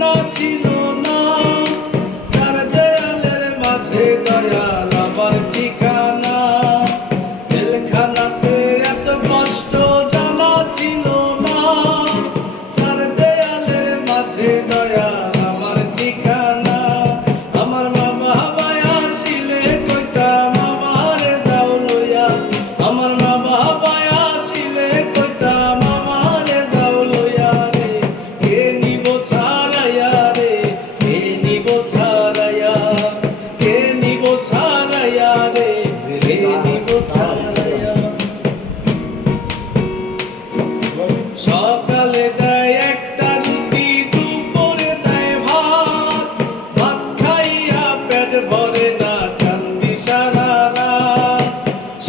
না ছিল না, চার দেয়ালের মাঝে দয়াল আমার ঠিকানা। জেলখানাতে এত কষ্ট জানা ছিল না, চার দেয়ালের মাঝে দয়াল আমার ঠিকানা। আমার মা বাবা আসিলে কইতাম আমারে যাও লইয়া, আমার মা বাবা আসিলে কইতাম আমারে যাও লইয়া রে। কে নিব সারাইয়া রে, কে নিব সারাইয়া, কে নিব সারাইয়া রে, কে নিব সারাইয়া। সকালে দেয় একটা রুটি, দুপুরে দেয় ভাত, ভাত খাইয়া পেট ভরে না কান্দি সারা রাত।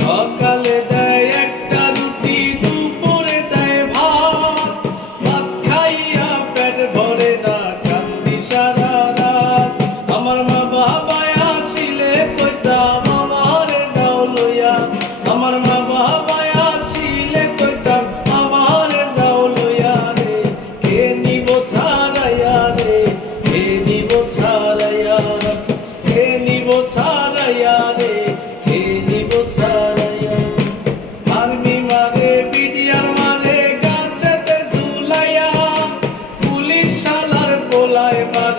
সকালে দেয় একটা রুটি, দুপুরে দেয় ভাত, ভাত খাইয়া পেট ভরে না কান্দি সারা রাত। আমার মা বাবা আসিলে কইতাম আমারে যাও লইয়া, আমার মা বাবা আসিলে কইতাম আমারে যাও লইয়া রে। কে নিব সারাইয়া রে, কে নিব সারাইয়া, কে নিব সারাইয়া রে, কে নিব সারাইয়া। আর্মি মারে বিডিআর মারে গাছেতে ঝুলাইয়া, পুলিশ শালার পোলায় মারে